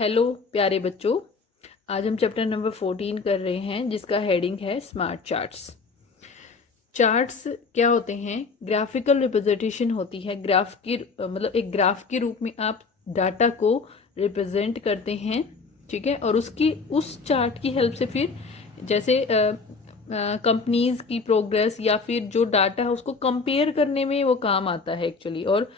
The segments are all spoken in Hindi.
हेलो प्यारे बच्चों। आज हम चैप्टर नंबर 14 कर रहे हैं जिसका हेडिंग है स्मार्ट चार्ट्स। चार्ट्स क्या होते हैं? ग्राफिकल रिप्रेजेंटेशन होती है। ग्राफ की मतलब एक ग्राफ के रूप में आप डाटा को रिप्रेजेंट करते हैं, ठीक है। और उसकी उस चार्ट की हेल्प से फिर जैसे कंपनीज की प्रोग्रेस या फिर जो डाटा है उसको कंपेयर करने में वो काम आता है एक्चुअली। और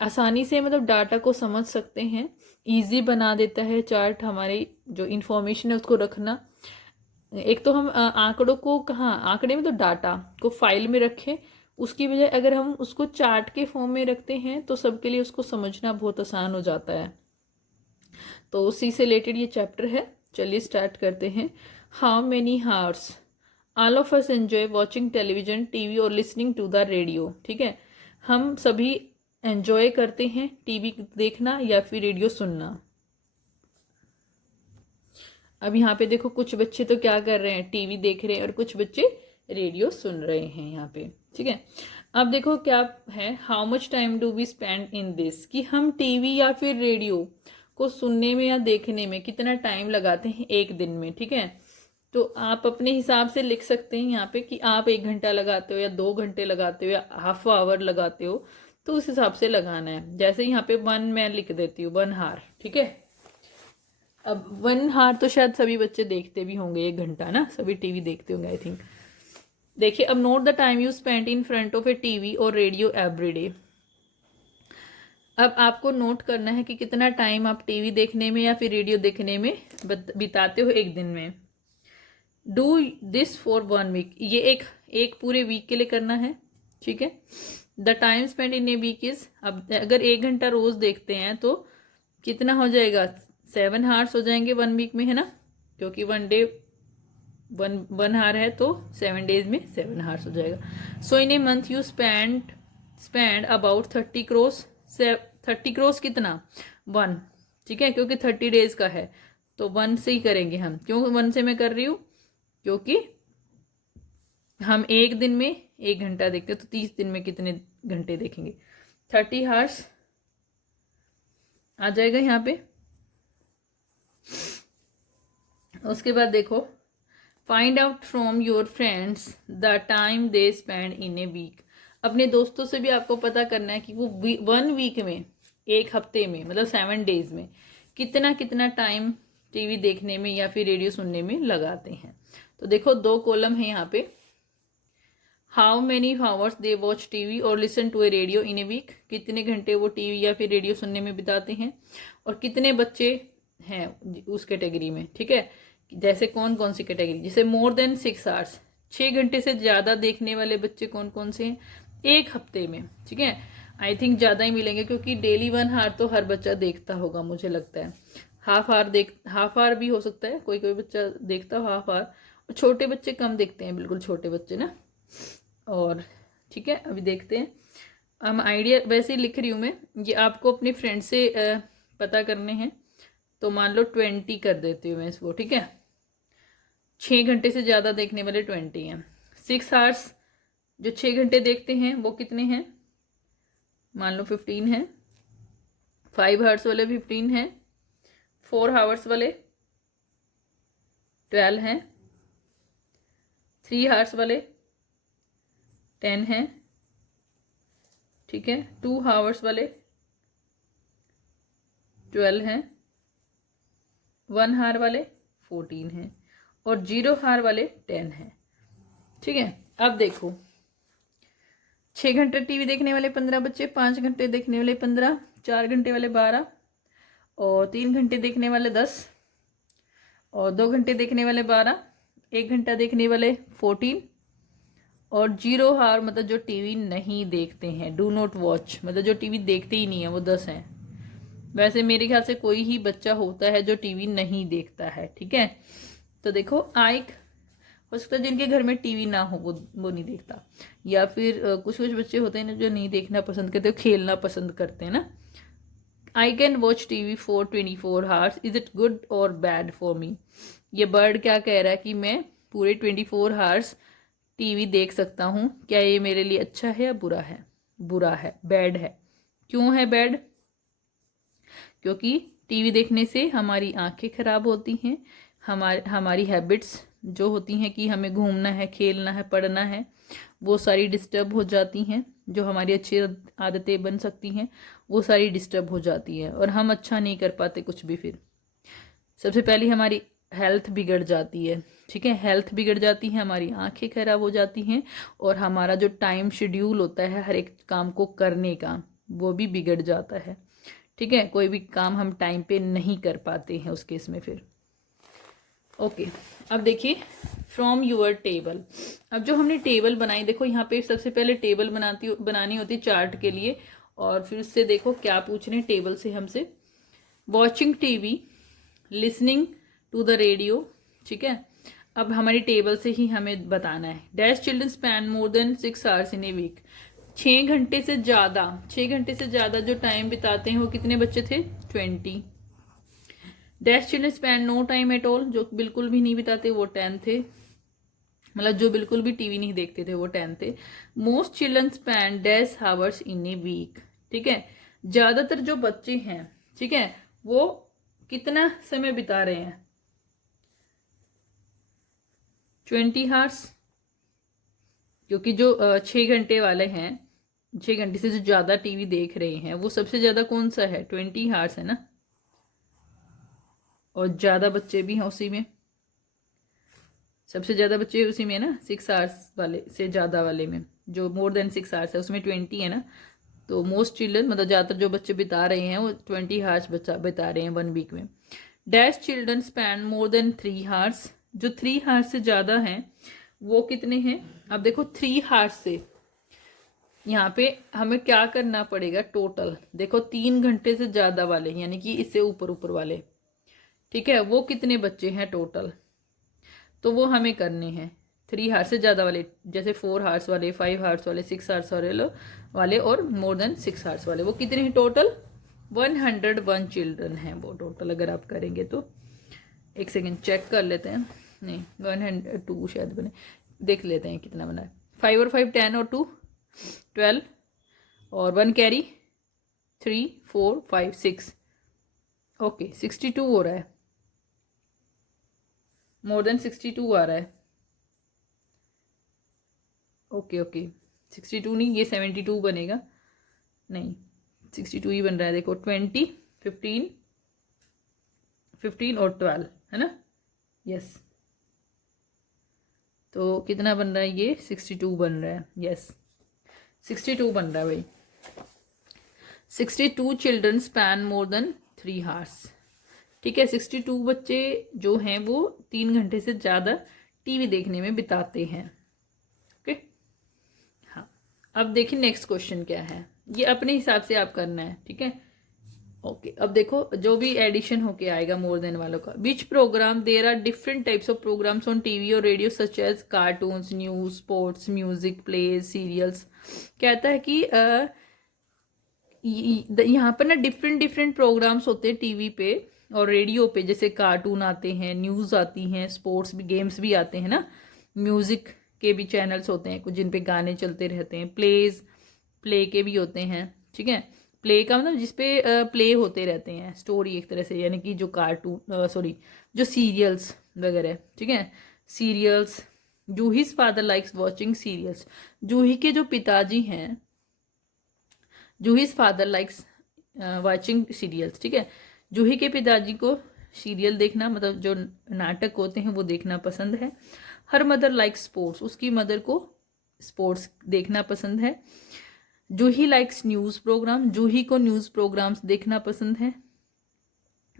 आसानी से मतलब डाटा को समझ सकते हैं, इजी बना देता है चार्ट हमारी जो इंफॉर्मेशन है उसको रखना। एक तो हम आंकड़ों को कहाँ, आंकड़े में तो डाटा को फाइल में रखें, उसकी बजाय अगर हम उसको चार्ट के फॉर्म में रखते हैं तो सबके लिए उसको समझना बहुत आसान हो जाता है। तो उसी से रिलेटेड ये चैप्टर है। चलिए स्टार्ट करते हैं। How many hours all of us enjoy watching television, TV और लिसनिंग टू द रेडियो। ठीक है, हम सभी एंजॉय करते हैं टीवी देखना या फिर रेडियो सुनना। अब यहाँ पे देखो, कुछ बच्चे तो क्या कर रहे हैं, टीवी देख रहे हैं, और कुछ बच्चे रेडियो सुन रहे हैं यहाँ पे। ठीक है, अब देखो क्या है, how much time do we spend in this, कि हम टीवी या फिर रेडियो को सुनने में या देखने में कितना टाइम लगाते हैं एक दिन में। ठीक है, तो आप अपने हिसाब से लिख सकते हैं यहाँ पे कि आप 1 घंटा लगाते हो या 2 घंटे लगाते हो या हाफ आवर लगाते हो, तो उस हिसाब से लगाना है। जैसे यहाँ पे 1 मैं लिख देती हूँ, 1 हार। ठीक है, अब 1 हार तो शायद सभी बच्चे देखते भी होंगे, 1 घंटा ना, सभी टीवी देखते होंगे आई थिंक। देखिए, अब note the time you spend in front of A TV और रेडियो एवरी डे। अब आपको नोट करना है कि कितना टाइम आप टीवी देखने में या फिर रेडियो देखने में बिताते हो एक दिन में। डू दिस फॉर 1 वीक, ये एक पूरे वीक के लिए करना है। ठीक है, the time spend in a week is, अब अगर 1 घंटा रोज देखते हैं तो कितना हो जाएगा, 7 हार्स हो जाएंगे 1 वीक में, है ना, क्योंकि 1 डे 1 हार है तो 7 डेज में 7 हार्स हो जाएगा। So in a month you spend about 30 cross. 30 cross कितना, 1। ठीक है, क्योंकि 30 डेज का है तो 1 से ही करेंगे हम। क्यों 1 से मैं कर रही हूँ, क्योंकि हम एक दिन में 1 घंटा देखते हैं तो 30 दिन में कितने घंटे देखेंगे, 30 हार्स आ जाएगा यहाँ पे। उसके बाद देखो, find out from your friends the time they spend in a week. अपने दोस्तों से भी आपको पता करना है कि वो 1 वीक में, एक हफ्ते में, मतलब 7 डेज में कितना कितना टाइम टीवी देखने में या फिर रेडियो सुनने में लगाते हैं। तो देखो 2 कॉलम है यहाँ पे, how many hours they watch TV और listen to a radio in a week, कितने घंटे वो टीवी या फिर रेडियो सुनने में बिताते हैं, और कितने बच्चे हैं उस कैटेगरी में। ठीक है, जैसे कौन कौन सी कैटेगरी, जैसे मोर देन 6 हावर्स, 6 घंटे से ज़्यादा देखने वाले बच्चे कौन कौन से हैं एक हफ्ते में। ठीक है, आई थिंक ज़्यादा ही मिलेंगे क्योंकि डेली 1 हार तो हर बच्चा देखता होगा मुझे लगता है। हाफ आवर भी हो सकता है, कोई कोई बच्चा देखता हो हाफ आवर, और छोटे बच्चे कम देखते हैं, बिल्कुल छोटे बच्चे ना। और ठीक है, अभी देखते हैं हम, आइडिया वैसे ही लिख रही हूँ मैं, ये आपको अपने फ्रेंड से पता करने हैं। तो मान लो 20 कर देती हूँ मैं इसको। ठीक है, 6 घंटे से ज़्यादा देखने वाले 20 हैं। 6 हार्स जो 6 घंटे देखते हैं वो कितने हैं, मान लो 15 है। 5 हार्स वाले 15 हैं। 4 हावर्स वाले 12 हैं। 3 हार्स वाले 10 हैं। ठीक है, 2 हावर्स वाले 12 हैं। 1 हार वाले 14 हैं, और 0 हार वाले 10 हैं। ठीक है, अब देखो, 6 घंटे टीवी देखने वाले 15 बच्चे, 5 घंटे देखने वाले 15, 4 घंटे वाले 12, और 3 घंटे देखने वाले 10, और 2 घंटे देखने वाले 12, 1 घंटा देखने वाले 14, और 0 हार मतलब जो टीवी नहीं देखते हैं, डू नॉट वॉच मतलब जो टीवी देखते ही नहीं है, वो 10 हैं। वैसे मेरे ख्याल से कोई ही बच्चा होता है जो टीवी नहीं देखता है। ठीक है, तो देखो हो सकता है जिनके घर में टीवी ना हो वो नहीं देखता, या फिर कुछ कुछ बच्चे होते हैं ना जो नहीं देखना पसंद करते, खेलना पसंद करते हैं ना। I can watch TV for 24 hours, is it good और बैड फॉर मी। ये बर्ड क्या कह रहा है कि मैं पूरे 24 हावर्स टीवी देख सकता हूँ, क्या ये मेरे लिए अच्छा है या बुरा है? बुरा है, बैड है। क्यों है बैड? क्योंकि टीवी देखने से हमारी आंखें खराब होती हैं, हमारी हैबिट्स जो होती हैं कि हमें घूमना है, खेलना है, पढ़ना है, वो सारी डिस्टर्ब हो जाती हैं। जो हमारी अच्छी आदतें बन सकती हैं वो सारी डिस्टर्ब हो जाती है और हम अच्छा नहीं कर पाते कुछ भी। फिर सबसे पहले हमारी हेल्थ बिगड़ जाती है, ठीक है, हेल्थ बिगड़ जाती है, हमारी आंखें खराब हो जाती हैं और हमारा जो टाइम शेड्यूल होता है हर एक काम को करने का वो भी बिगड़ जाता है, ठीक है। कोई भी काम हम टाइम पे नहीं कर पाते हैं उस केस में फिर। ओके, अब देखिए फ्रॉम यूअर टेबल। अब जो हमने टेबल बनाई, देखो यहाँ पे सबसे पहले टेबल बनानी होती है चार्ट के लिए, और फिर उससे देखो क्या पूछ रहे हैं टेबल से हमसे। Watching TV, listening to the radio, ठीक है। अब हमारी टेबल से ही हमें बताना है। Dash children spend more than 6 hours in a week. 6 घंटे से ज़्यादा, 6 घंटे से ज़्यादा जो टाइम बिताते हैं वो कितने बच्चे थे? 20। Dash children spend no time at all, जो बिल्कुल भी नहीं बिताते वो 10 थे, मतलब जो बिल्कुल भी टीवी नहीं देखते थे वो 10 थे। Most children spend dash hours in a week, ठीक है। ज़्यादातर जो बच्चे हैं, ठीक है, वो कितना समय बिता रहे हैं? 20 हावर्स, क्योंकि जो 6 घंटे वाले हैं, 6 घंटे से जो ज़्यादा टीवी देख रहे हैं वो सबसे ज़्यादा कौन सा है? 20 हावर्स है ना, और ज़्यादा बच्चे भी हैं उसी में, सबसे ज़्यादा बच्चे उसी में है ना, 6 आवर्स वाले से ज़्यादा वाले में, जो मोर देन 6 आवर्स है उसमें 20 है ना। तो मोस्ट चिल्ड्रन मतलब ज़्यादातर जो बच्चे बिता रहे हैं वो 20 हावर्स बिता रहे हैं 1 वीक में। Dash children spend more then 3 hours, जो 3 हावर्स से ज़्यादा हैं वो कितने हैं? अब देखो 3 हावर्स से यहाँ पे हमें क्या करना पड़ेगा टोटल, देखो 3 घंटे से ज़्यादा वाले यानी कि इससे ऊपर ऊपर वाले, ठीक है, वो कितने बच्चे हैं टोटल, तो वो हमें करने हैं। 3 हावर्स से ज़्यादा वाले जैसे 4 हावर्स वाले, 5 हावर्स वाले, 6 हावर्स वाले और मोर देन 6 हावर्स वाले, वो कितने हैं टोटल? 101 चिल्ड्रन हैं वो टोटल। अगर आप करेंगे तो एक सेकेंड चेक कर लेते हैं, नहीं 102 शायद बने, देख लेते हैं कितना बना है। 5 और 5 10 और 2 12 और 1 कैरी 3 4 5 6, ओके 62 हो रहा है, मोर देन 62 आ रहा है। ओके ओके 62 नहीं, ये 72 बनेगा, नहीं 62 ही बन रहा है। देखो 20 15 15 और 12 है ना, यस। तो कितना बन रहा है? ये 62 बन रहा है, यस 62 बन रहा है भाई। 62 children span more than 3 hours, ठीक है। 62 बच्चे जो हैं वो 3 घंटे से ज़्यादा टीवी देखने में बिताते हैं, ओके। हाँ, अब देखिए नेक्स्ट क्वेश्चन क्या है, ये अपने हिसाब से आप करना है, ठीक है। ओके, अब देखो जो भी एडिशन होके आएगा मोर देन वालों का। Which program, there are different types of programs on TV और radio such as cartoons, news, sports, music, plays, serials. कहता है कि यहाँ पर ना डिफरेंट डिफरेंट प्रोग्राम्स होते हैं टीवी पे और रेडियो पे, जैसे कार्टून आते हैं, न्यूज़ आती हैं, स्पोर्ट्स भी, गेम्स भी आते हैं ना, म्यूज़िक के भी चैनल्स होते हैं कुछ जिन पे गाने चलते रहते हैं, प्ले के भी होते हैं, ठीक है। प्ले का मतलब जिसपे प्ले होते रहते हैं, स्टोरी एक तरह से, यानी कि जो कार्टून सॉरी जो सीरियल्स वगैरह, ठीक है, serials. Juhi's father likes watching serials, Juhi के जो पिताजी हैं, Juhi's father likes watching serials, ठीक है। जूही के पिताजी को सीरियल देखना मतलब जो नाटक होते हैं वो देखना पसंद है। हर मदर लाइक्स स्पोर्ट्स, उसकी मदर को स्पोर्ट्स देखना पसंद है। जूही लाइक्स न्यूज़ प्रोग्राम, जूही को न्यूज़ प्रोग्राम्स देखना पसंद है,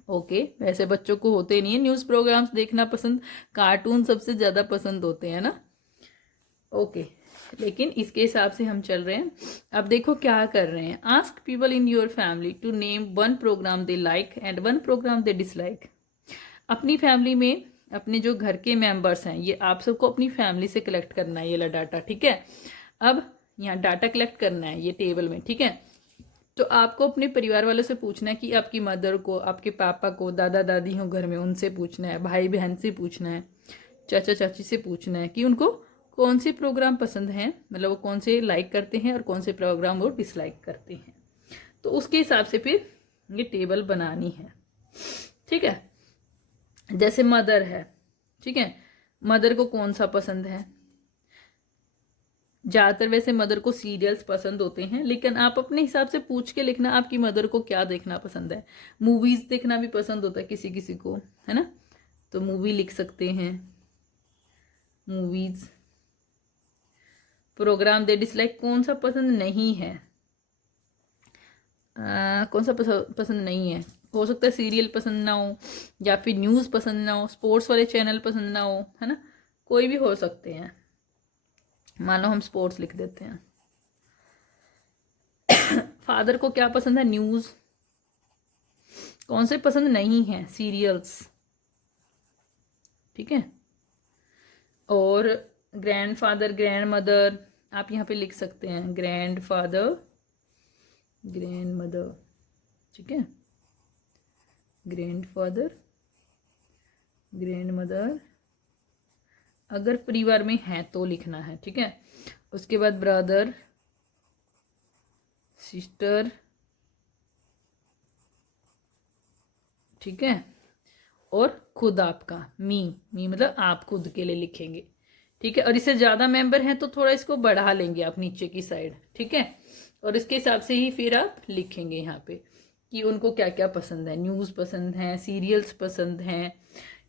ओके। वैसे बच्चों को होते नहीं है न्यूज़ प्रोग्राम्स देखना पसंद, कार्टून सबसे ज़्यादा पसंद होते हैं ना, ओके। लेकिन इसके हिसाब से हम चल रहे हैं। अब देखो क्या कर रहे हैं, ask people in your family to name 1 programme they like and 1 programme they dislike. अपनी फैमिली में अपने जो घर के मेंबर्स हैं, ये आप सबको अपनी फैमिली से कलेक्ट करना है ये ला डाटा, ठीक है। अब यहाँ डाटा कलेक्ट करना है ये टेबल में, ठीक है। तो आपको अपने परिवार वालों से पूछना है कि आपकी मदर को, आपके पापा को, दादा दादी हो घर में उनसे पूछना है, भाई बहन से पूछना है, चाचा चाची से पूछना है कि उनको कौन से प्रोग्राम पसंद हैं, मतलब वो कौन से लाइक करते हैं और कौन से प्रोग्राम वो डिसलाइक करते हैं। तो उसके हिसाब से फिर ये टेबल बनानी है, ठीक है। जैसे मदर है, ठीक है, मदर को कौन सा पसंद है? ज्यादातर वैसे मदर को सीरियल्स पसंद होते हैं, लेकिन आप अपने हिसाब से पूछ के लिखना आपकी मदर को क्या देखना पसंद है। मूवीज देखना भी पसंद होता है किसी किसी को, है ना, तो मूवी लिख सकते हैं, मूवीज। प्रोग्राम दे डिसलाइक, कौन सा पसंद नहीं है? कौन सा पसंद नहीं है? हो सकता है सीरियल पसंद ना हो, या फिर न्यूज़ पसंद ना हो, स्पोर्ट्स वाले चैनल पसंद ना हो, है ना, कोई भी हो सकते हैं। मान लो हम स्पोर्ट्स लिख देते हैं। फादर को क्या पसंद है? न्यूज़। कौन से पसंद नहीं है? सीरियल्स, ठीक है। और ग्रैंड फादर, ग्रैंड मदर, आप यहाँ पे लिख सकते हैं ग्रैंड फादर, ग्रैंड मदर, ठीक है, ग्रैंड फादर, ग्रैंड मदर, अगर परिवार में है तो लिखना है, ठीक है। उसके बाद ब्रदर, सिस्टर, ठीक है, और खुद आपका, मी मतलब आप खुद के लिए लिखेंगे, ठीक है। और इससे ज़्यादा मेंबर हैं तो थोड़ा इसको बढ़ा लेंगे आप नीचे की साइड, ठीक है। और इसके हिसाब से ही फिर आप लिखेंगे यहाँ पे कि उनको क्या क्या पसंद है। न्यूज़ पसंद है, सीरियल्स पसंद हैं,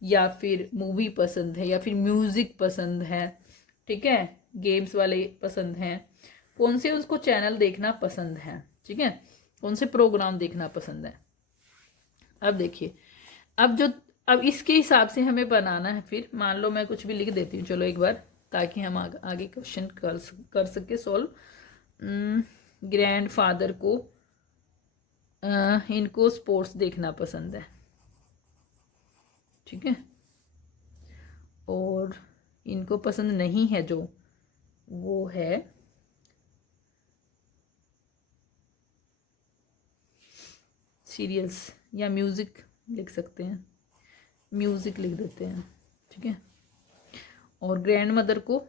या फिर मूवी पसंद है, या फिर म्यूज़िक पसंद है, ठीक है, गेम्स वाले पसंद हैं, कौन से उसको चैनल देखना पसंद है, ठीक है, कौन से प्रोग्राम देखना पसंद है। अब देखिए, अब इसके हिसाब से हमें बनाना है। फिर मान लो मैं कुछ भी लिख देती हूँ, चलो एक बार, ताकि हम आगे क्वेश्चन कर सके सॉल्व। ग्रैंड फादर को इनको स्पोर्ट्स देखना पसंद है, ठीक है, और इनको पसंद नहीं है जो, वो है सीरियल्स, या म्यूज़िक लिख सकते हैं, म्यूज़िक लिख देते हैं, ठीक है। और ग्रैंड मदर को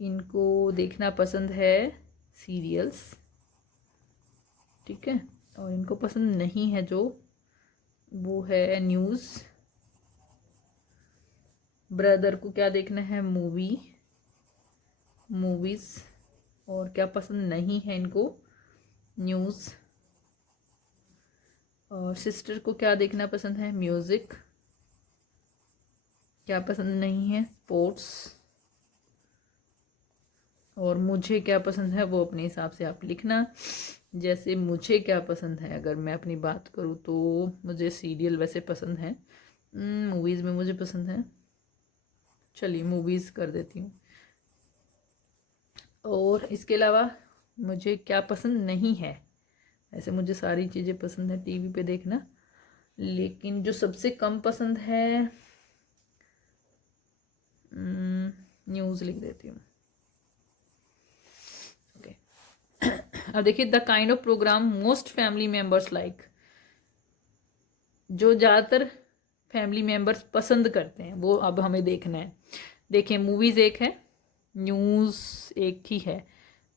इनको देखना पसंद है सीरियल्स, ठीक है, और इनको पसंद नहीं है जो, वो है न्यूज़। ब्रदर को क्या देखना है? मूवीज़, और क्या पसंद नहीं है इनको? न्यूज़। और सिस्टर को क्या देखना पसंद है? म्यूज़िक। क्या पसंद नहीं है? स्पोर्ट्स। और मुझे क्या पसंद है वो अपने हिसाब से आप लिखना। जैसे मुझे क्या पसंद है, अगर मैं अपनी बात करूँ तो मुझे सीरियल वैसे पसंद है, मूवीज़ में मुझे पसंद है, चलिए मूवीज़ कर देती हूँ। और इसके अलावा मुझे क्या पसंद नहीं है? ऐसे मुझे सारी चीज़ें पसंद है टीवी पे देखना, लेकिन जो सबसे कम पसंद है, न्यूज़ लिख देती हूँ। ओके, अब देखिए, the kind of programme most family members like, जो ज़्यादातर फैमिली मेंबर्स पसंद करते हैं वो अब हमें देखना है। देखिए, मूवीज़ एक है, न्यूज़ एक ही है।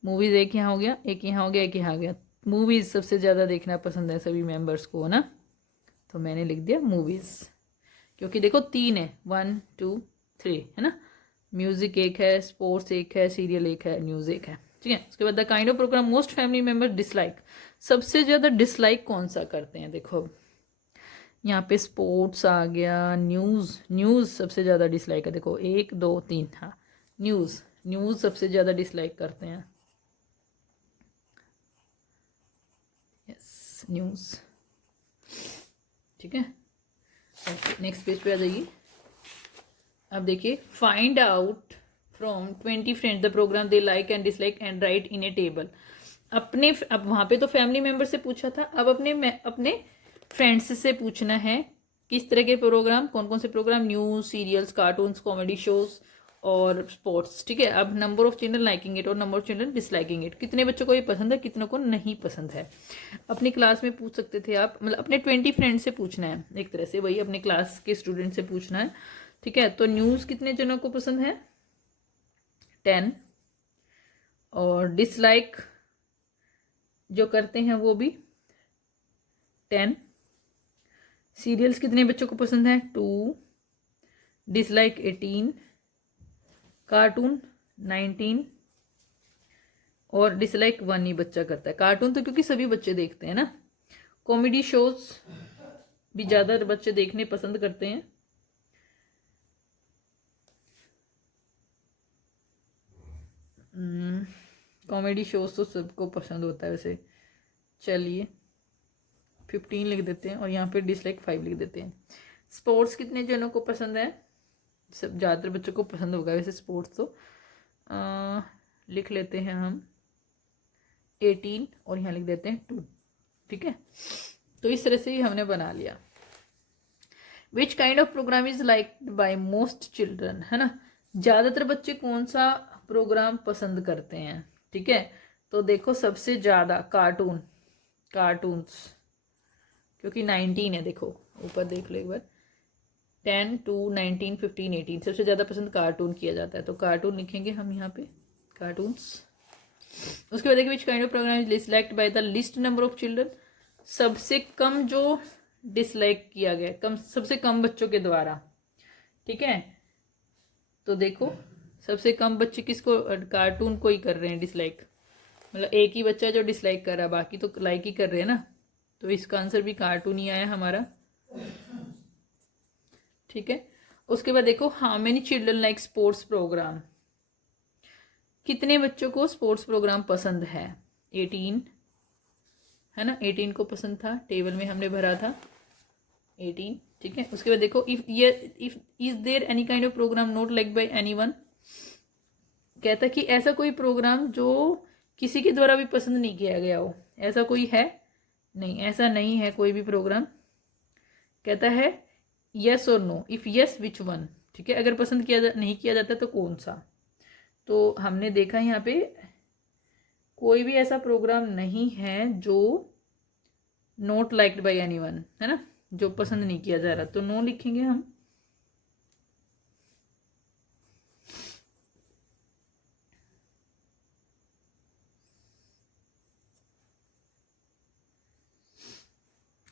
मूवीज़ एक यहाँ हो गया, एक यहाँ हो गया, एक यहाँ हो गया। मूवीज़ सबसे ज़्यादा देखना पसंद है सभी मेंबर्स को, है ना, तो मैंने लिख दिया मूवीज़। क्योंकि देखो 3 है, 1 2 3, है ना। म्यूज़िक एक है, स्पोर्ट्स एक है, सीरियल एक है, न्यूज़ एक है, ठीक है। उसके बाद the kind of programme most family member dislike, सबसे ज़्यादा डिसलाइक कौन सा करते हैं? देखो यहाँ पे स्पोर्ट्स आ गया, न्यूज़ सबसे ज़्यादा डिसलाइक है। देखो 1 2 3, हाँ, न्यूज़ सबसे ज़्यादा डिसलाइक करते हैं, यस, न्यूज़, ठीक है। नेक्स्ट पेज पे आ जाइए। अब देखिए, find out from 20 friend the programme they like and dislike and write in a table. अब वहाँ पे तो फैमिली मेंबर से पूछा था, अब अपने फ्रेंड्स से पूछना है किस तरह के प्रोग्राम, कौन कौन से program, news, serials, cartoons, comedy shows और स्पोर्ट्स, ठीक है। अब number of children liking it और number of children disliking it, कितने बच्चों को ये पसंद है, कितनों को नहीं पसंद है। अपनी क्लास में पूछ सकते थे आप, मतलब अपने 20 फ्रेंड से पूछना है, एक तरह से वही अपने क्लास के स्टूडेंट से पूछना है, ठीक है। तो न्यूज़ कितने जनों को पसंद है? 10। और डिसलाइक जो करते हैं वो भी 10। सीरियल्स कितने बच्चों को पसंद है? 2, डिसलाइक 18, कार्टून 19 और डिसलाइक 1 ही बच्चा करता है। कार्टून तो क्योंकि सभी बच्चे देखते हैं ना। कॉमेडी शोज भी ज़्यादा बच्चे देखने पसंद करते हैं। कॉमेडी शोज तो सबको पसंद होता है वैसे। चलिए 15 लिख देते हैं और यहाँ पे डिसलाइक 5 लिख देते हैं। स्पोर्ट्स कितने जनों को पसंद है? सब ज़्यादातर बच्चों को पसंद होगा वैसे स्पोर्ट्स तो। लिख लेते हैं हम 18 और यहाँ लिख देते हैं 2। ठीक है, तो इस तरह से ही हमने बना लिया। Which kind of programme is liked by most children, है ना। ज़्यादातर बच्चे कौन सा प्रोग्राम पसंद करते हैं? ठीक है, तो देखो सबसे ज़्यादा कार्टून्स क्योंकि 19 है। देखो ऊपर देख लो एक बार, 10 to 19 15 18 सबसे ज़्यादा पसंद कार्टून किया जाता है, तो कार्टून लिखेंगे हम यहाँ पे, कार्टून्स। उसके बाद देखिए which kind of programme is disliked by the least number of children, सबसे कम जो डिसलाइक किया गया, सबसे कम बच्चों के द्वारा। ठीक है, तो देखो सबसे कम बच्चे किसको, कार्टून को ही कर रहे हैं डिसलाइक, मतलब एक ही बच्चा जो डिसलाइक कर रहा है, बाकी तो लाइक ही कर रहे हैं ना। तो इसका आंसर भी कार्टून ही आया हमारा। ठीक है, उसके बाद देखो how many children like sports programme, कितने बच्चों को स्पोर्ट्स प्रोग्राम पसंद है? 18 है ना, 18 को पसंद था, टेबल में हमने भरा था 18। ठीक है, उसके बाद देखो if is there any kind of programme not like by anyone, कहता कि ऐसा कोई प्रोग्राम जो किसी के द्वारा भी पसंद नहीं किया गया हो, ऐसा कोई है? नहीं, ऐसा नहीं है कोई भी प्रोग्राम। कहता है यस और no, if yes which one. ठीक है, अगर पसंद नहीं किया जाता तो कौन सा। तो हमने देखा यहाँ पे कोई भी ऐसा प्रोग्राम नहीं है जो नॉट लाइक्ड बाय एनीवन, है ना, जो पसंद नहीं किया जा रहा, तो नो लिखेंगे हम।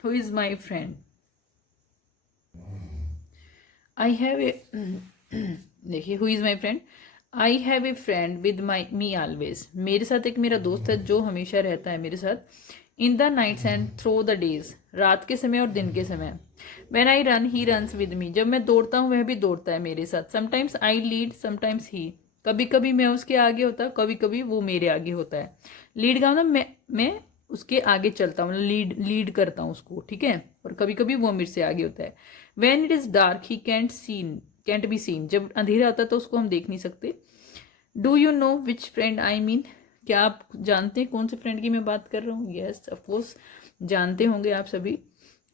Who is my friend, I have a देखिए who is my friend, I have a friend with me always, मेरे साथ एक मेरा दोस्त है जो हमेशा रहता है मेरे साथ। In the nights and through the days, रात के समय और दिन के समय। When I run he runs with me, जब मैं दौड़ता हूँ वह भी दौड़ता है मेरे साथ। समटाइम्स आई लीड समटाइम्स ही, कभी कभी मैं उसके आगे होता है, कभी कभी वो मेरे आगे होता है। लीड का मतलब मैं उसके आगे चलता हूँ, मतलब लीड करता हूँ उसको। ठीक है, और कभी कभी वो मेरे से आगे होता है। When it is dark he can't be scene, जब अंधेरा आता है तो उसको हम देख नहीं सकते। Do you know which friend I mean, क्या आप जानते हैं कौन से फ्रेंड की मैं बात कर रहा हूँ? यस ऑफकोर्स जानते होंगे आप सभी,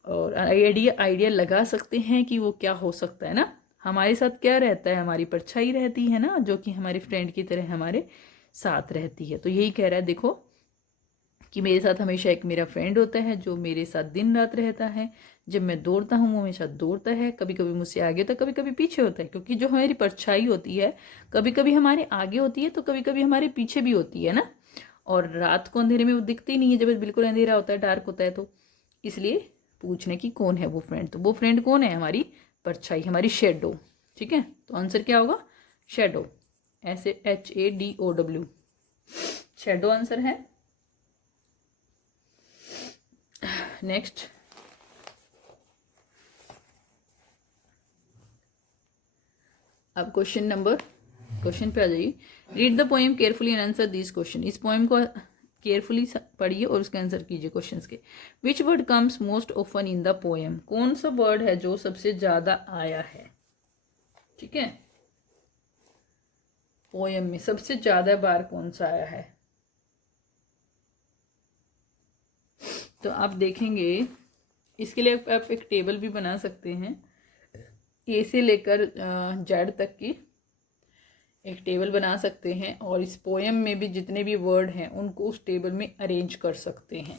और आइडिया लगा सकते हैं कि वो क्या हो सकता है ना। हमारे साथ क्या रहता है, हमारी परछाई रहती है ना, जो कि हमारे फ्रेंड की तरह हमारे साथ रहती है। तो यही कह रहा है देखो कि मेरे साथ हमेशा एक मेरा फ्रेंड होता है जो मेरे साथ दिन रात रहता है। जब मैं दौड़ता हूँ वो हमेशा दौड़ता है, कभी कभी मुझसे आगे होता है, कभी कभी पीछे होता है, क्योंकि जो हमारी परछाई होती है कभी कभी हमारे आगे होती है तो कभी कभी हमारे पीछे भी होती है ना। और रात को अंधेरे में वो दिखती नहीं है, जब बिल्कुल अंधेरा होता है, डार्क होता है, तो इसलिए पूछने की कौन है वो फ्रेंड। तो वो फ्रेंड कौन है? हमारी परछाई, हमारी शेडो। ठीक है, तो आंसर क्या होगा? शेडो, SHADOW, शेडो आंसर है। नेक्स्ट, अब क्वेश्चन पे आ जाइए। Read the poem carefully and answer this question, इस पोएम को केयरफुली पढ़िए और उसके आंसर कीजिए क्वेश्चंस के। विच word comes most often in the poem, कौन सा वर्ड है जो सबसे ज्यादा आया है? ठीक है, पोएम में सबसे ज्यादा बार कौन सा आया है? तो आप देखेंगे, इसके लिए आप एक टेबल भी बना सकते हैं, ए से लेकर जेड तक की एक टेबल बना सकते हैं, और इस पोएम में भी जितने भी वर्ड हैं उनको उस टेबल में अरेंज कर सकते हैं।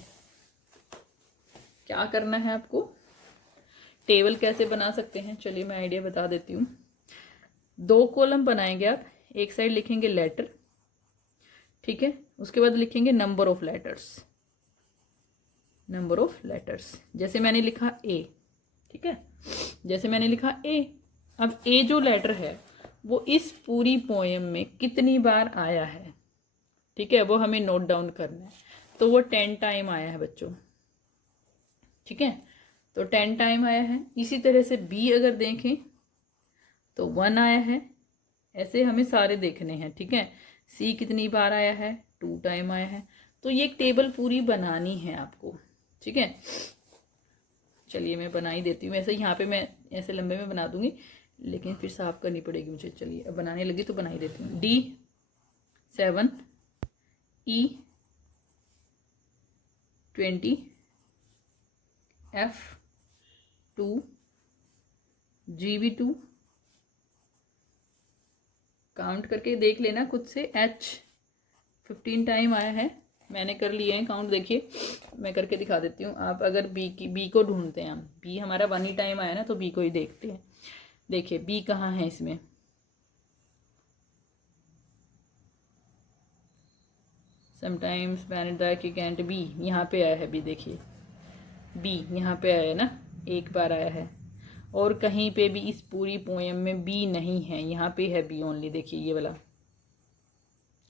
क्या करना है आपको, टेबल कैसे बना सकते हैं, चलिए मैं आइडिया बता देती हूँ। 2 कॉलम बनाएंगे आप, एक साइड लिखेंगे लेटर, ठीक है, उसके बाद लिखेंगे नंबर ऑफ लेटर्स, जैसे मैंने लिखा ए, ठीक है। जैसे मैंने लिखा ए, अब ए जो लेटर है वो इस पूरी पोएम में कितनी बार आया है, ठीक है, वो हमें नोट डाउन करना है। तो वो 10 टाइम आया है बच्चों, ठीक है, तो 10 टाइम आया है। इसी तरह से बी अगर देखें तो 1 आया है, ऐसे हमें सारे देखने हैं, ठीक है। सी कितनी बार आया है, 2 टाइम आया है। तो ये एक टेबल पूरी बनानी है आपको, ठीक है। चलिए मैं बना ही देती हूँ, ऐसे यहाँ पे मैं ऐसे लंबे में बना दूंगी, लेकिन फिर साफ करनी पड़ेगी मुझे। चलिए अब बनाने लगी तो बना ही देती हूँ। D 7, E 20, F 2, G भी 2, काउंट करके देख लेना खुद से। H 15 टाइम आया है, मैंने कर लिए हैं काउंट, देखिए मैं करके दिखा देती हूँ। आप अगर बी को ढूंढते हैं, हम बी हमारा 1 ही टाइम आया ना, तो बी को ही देखते हैं। देखिए बी कहाँ है इसमें, sometimes man that cantt B, यहाँ पे आया है बी, देखिए बी यहाँ पे आया है ना, एक बार आया है। और कहीं पे भी इस पूरी पोएम में बी नहीं है, यहाँ पे है बी ओनली, देखिए ये वाला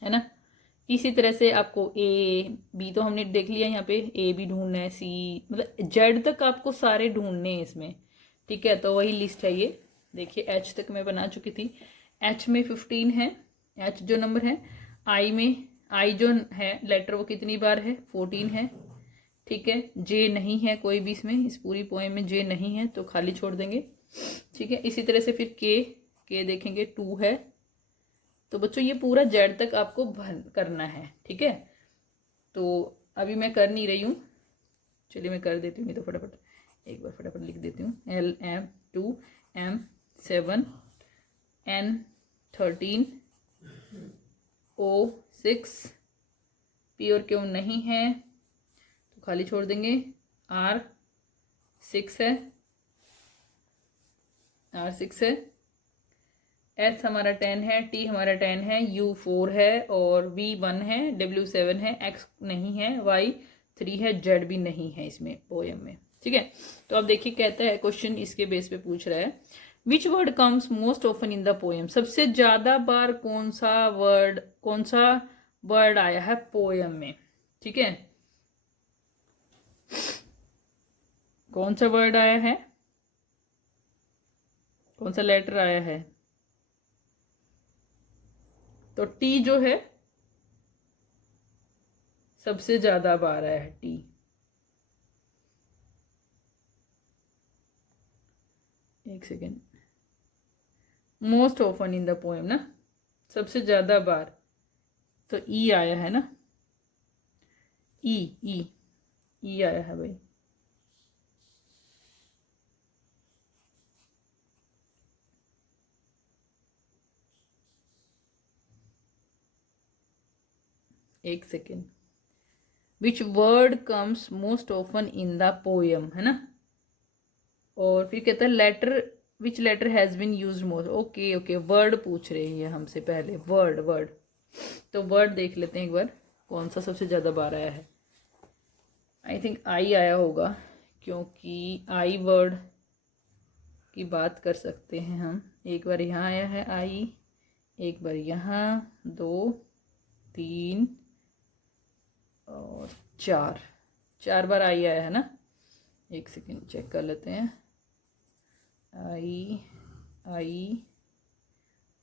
है ना। इसी तरह से आपको ए बी तो हमने देख लिया, यहाँ पे ए भी ढूंढना है, सी मतलब जेड तक आपको सारे ढूंढने हैं इसमें, ठीक है। तो वही लिस्ट है ये, देखिए एच तक मैं बना चुकी थी। एच में 15 है, एच जो नंबर है। आई में, आई जो है लेटर वो कितनी बार है, 14 है, ठीक है। जे नहीं है कोई भी इसमें, इस पूरी पोएम में जे नहीं है तो खाली छोड़ देंगे, ठीक है। इसी तरह से फिर के देखेंगे 2 है। तो बच्चों ये पूरा जेड तक आपको भर करना है, ठीक है। तो अभी मैं कर नहीं रही हूँ, चलिए मैं कर देती हूँ, नहीं तो फटाफट एक बार फटाफट लिख देती हूँ। L M 2 M 7 N 13 O 6 P और Q नहीं है तो खाली छोड़ देंगे। R 6 है, R 6 है। S हमारा 10 है, T हमारा 10 है, U 4 है और V 1 है, W 7 है, X नहीं है, Y 3 है, Z भी नहीं है इसमें पोएम में, ठीक है। तो अब देखिए कहता है क्वेश्चन इसके बेस पे पूछ रहा है, विच word comes most often in the poem, सबसे ज्यादा बार कौन सा वर्ड आया है पोएम में, ठीक है। कौन सा वर्ड आया है, कौन सा लेटर आया है, तो टी जो है सबसे ज्यादा बार आया है, टी। एक second, most often in the poem ना, सबसे ज्यादा बार, तो ई आया है ना, ई ई ई आया है भाई। एक second, which word comes most often in the poem है ना, और फिर कहता है letter, which letter has been use most. Okay okay, word पूछ रहे हैं हमसे पहले, वर्ड तो वर्ड देख लेते हैं एक बार, कौन सा सबसे ज्यादा बार आया है। आई थिंक आई आया होगा, क्योंकि आई वर्ड की बात कर सकते हैं हम। एक बार यहाँ आया है आई, एक बार यहाँ, 2 3 और 4 बार आई आया है ना। एक सेकेंड चेक कर लेते हैं, आई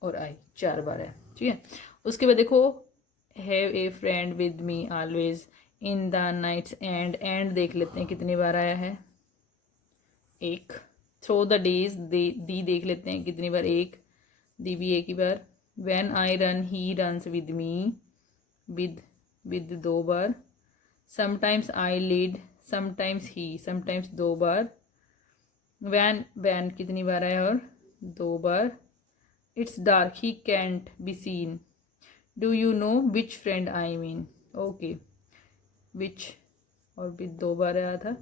और आई 4 बार है, ठीक है। उसके बाद देखो, have a friend with me always in the nights, and देख लेते हैं कितनी बार आया है, एक। थ्रो द डेज, दी देख लेते हैं कितनी बार, एक, दी भी एक ही बार। When I run he runs with me, with 2 बार। Sometimes I lead, sometimes he, sometimes 2 बार। वैन कितनी बार आया, और 2 बार। It's dark he can't be seen, do you know which friend I mean. Okay, which और विद 2 बार आया था,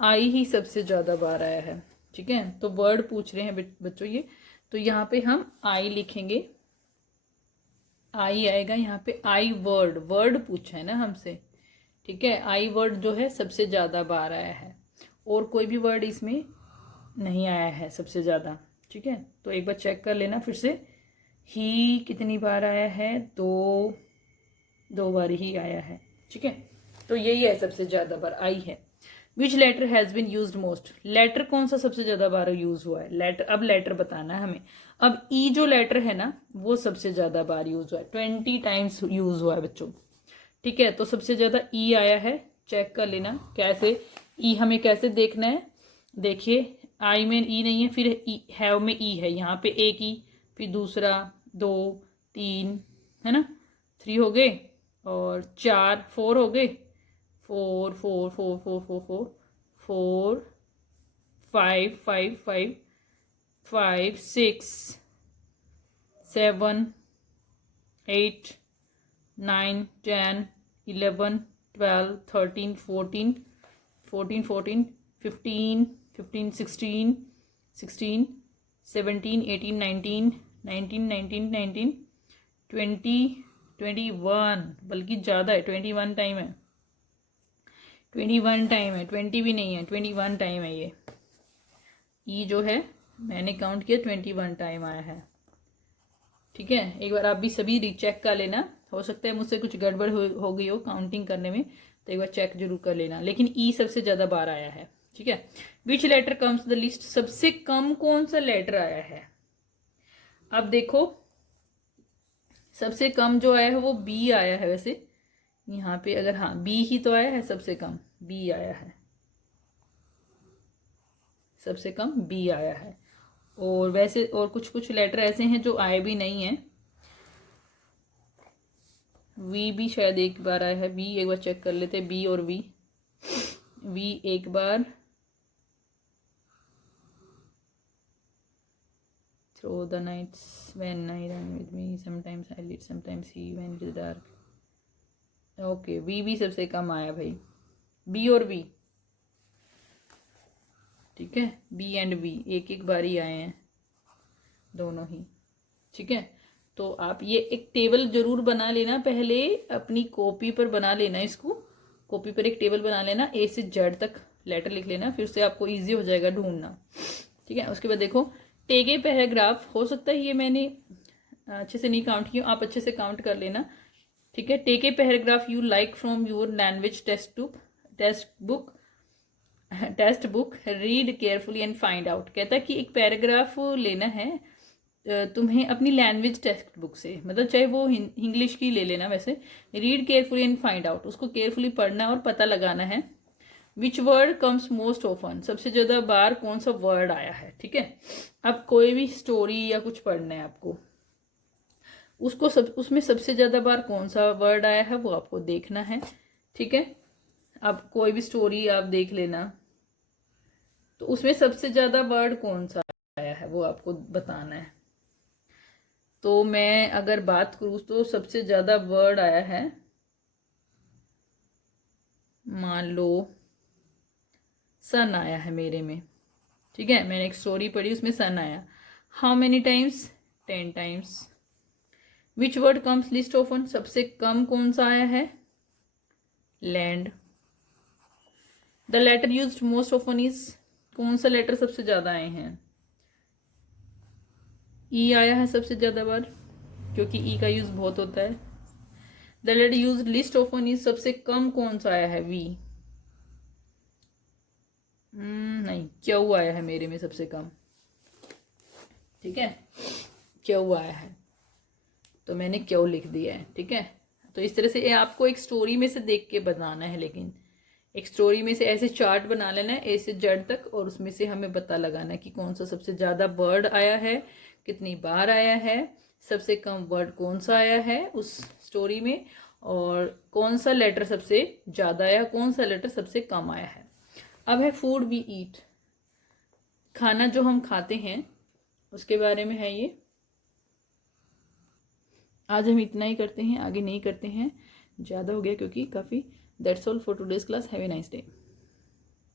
आई ही सबसे ज़्यादा बार आया है, ठीक है। तो वर्ड पूछ रहे हैं बच्चों ये, तो यहाँ पे हम आई लिखेंगे, आई आएगा यहाँ पे। आई वर्ड पूछा है ना हमसे, ठीक है। आई वर्ड जो है सबसे ज़्यादा बार आया है, और कोई भी वर्ड इसमें नहीं आया है सबसे ज़्यादा, ठीक है। तो एक बार चेक कर लेना फिर से, ही कितनी बार आया है, दो बार ही आया है, ठीक है। तो यही है सबसे ज़्यादा बार आई है। Which letter has been use most, letter कौन सा सबसे ज़्यादा बार यूज हुआ है, लेटर, अब लेटर बताना है हमें। अब ई जो लेटर है ना वो सबसे ज़्यादा बार यूज हुआ है, 20 टाइम्स यूज हुआ है बच्चों, ठीक है। तो सबसे ज़्यादा ई आया है, चेक कर लेना कैसे, ई हमें कैसे देखना है। देखिए आई में ई नहीं है, फिर ई हैव में ई है, यहाँ पे एक ई, फिर दूसरा, दो, तीन, है ना, 3 हो गए, और 4, 4 हो गए, 4 4 4 4 4 4 4 5 5 5 5 6 7 8 9 10 11 12 13 14 14 14 15 15 16 16 17 18 19 19 19 19 20 21, बल्कि ज़्यादा है, 21 टाइम है, 21 टाइम है, 20 भी नहीं है, 21 टाइम है ये जो है मैंने काउंट किया 21 टाइम आया है, ठीक है। एक बार आप भी सभी रीचेक कर लेना, हो सकता है मुझसे कुछ गड़बड़ हो गई हो काउंटिंग करने में, तो एक बार चेक जरूर कर लेना। लेकिन ई सबसे ज़्यादा बार आया है, ठीक है। Which letter comes the list, सबसे कम कौन सा लेटर आया है। अब देखो सबसे कम जो आया है वो बी आया है, वैसे यहाँ पे अगर, हाँ बी ही तो आया है सबसे कम, बी आया है, सबसे कम बी आया है। और वैसे और कुछ कुछ लेटर ऐसे हैं जो आए भी नहीं हैं, वी भी शायद एक बार आया है, वी एक बार चेक कर लेते हैं, बी और वी, वी एक बार, through the nights when I run with me, sometimes I lead sometimes he when it is dark, okay V भी सबसे कम आया भाई, बी और वी, ठीक है, बी एंड वी एक एक बार ही आए हैं दोनों ही, ठीक है। तो आप ये एक टेबल जरूर बना लेना, पहले अपनी कॉपी पर बना लेना, इसको कॉपी पर एक टेबल बना लेना, ए से जेड तक लेटर लिख लेना, फिर से आपको इजी हो जाएगा ढूंढना, ठीक है। उसके बाद देखो टेक ए पैराग्राफ, हो सकता है ये मैंने अच्छे से नहीं काउंट किया, आप अच्छे से काउंट कर लेना, ठीक है। Take a paragraph you like from your language text book read carefully and find out, कहता है कि एक पैराग्राफ लेना है तुम्हें अपनी लैंग्वेज टेक्स्ट बुक से, मतलब चाहे वो इंग्लिश की ले लेना, वैसे read carefully and find out, उसको केयरफुली पढ़ना और पता लगाना है। विच वर्ड कम्स मोस्ट ऑफन, सबसे ज़्यादा बार कौन सा वर्ड आया है, ठीक है। अब कोई भी स्टोरी या कुछ पढ़ना है आपको, उसको उसमें सबसे ज़्यादा बार कौन सा वर्ड आया है वो आपको देखना है, ठीक है। अब कोई भी स्टोरी आप देख लेना, तो उसमें सबसे ज़्यादा वर्ड कौन सा आया है वो आपको बताना है। तो मैं अगर बात करूँ तो सबसे ज़्यादा वर्ड आया है, मान लो सन आया है मेरे में, ठीक है। मैंने एक स्टोरी पढ़ी उसमें सन आया, how many times, 10 times. Which word comes least often, सबसे कम कौन सा आया है, land. The letter used most often is, कौन सा लेटर सबसे ज़्यादा आए हैं, ई आया है सबसे ज़्यादा बार, क्योंकि ई का यूज़ बहुत होता है। The letter use least often is, सबसे कम कौन सा आया है, वी। नहीं, क्यू आया है मेरे में सबसे कम, ठीक है, क्यू आया है, तो मैंने क्यू लिख दिया है, ठीक है। तो इस तरह से आपको एक स्टोरी में से देख के बनाना है, लेकिन एक स्टोरी में से ऐसे चार्ट बना लेना है ए से जेड तक, और उसमें से हमें पता लगाना है कि कौन सा सबसे ज़्यादा वर्ड आया है, कितनी बार आया है, सबसे कम वर्ड कौन सा आया है उस स्टोरी में, और कौन सा लेटर सबसे ज़्यादा आया, कौन सा लेटर सबसे कम आया है। अब है फूड वी ईट, खाना जो हम खाते हैं उसके बारे में है ये। आज हम इतना ही करते हैं, आगे नहीं करते हैं, ज़्यादा हो गया क्योंकि काफ़ी। That's all for today's class, have a nice day.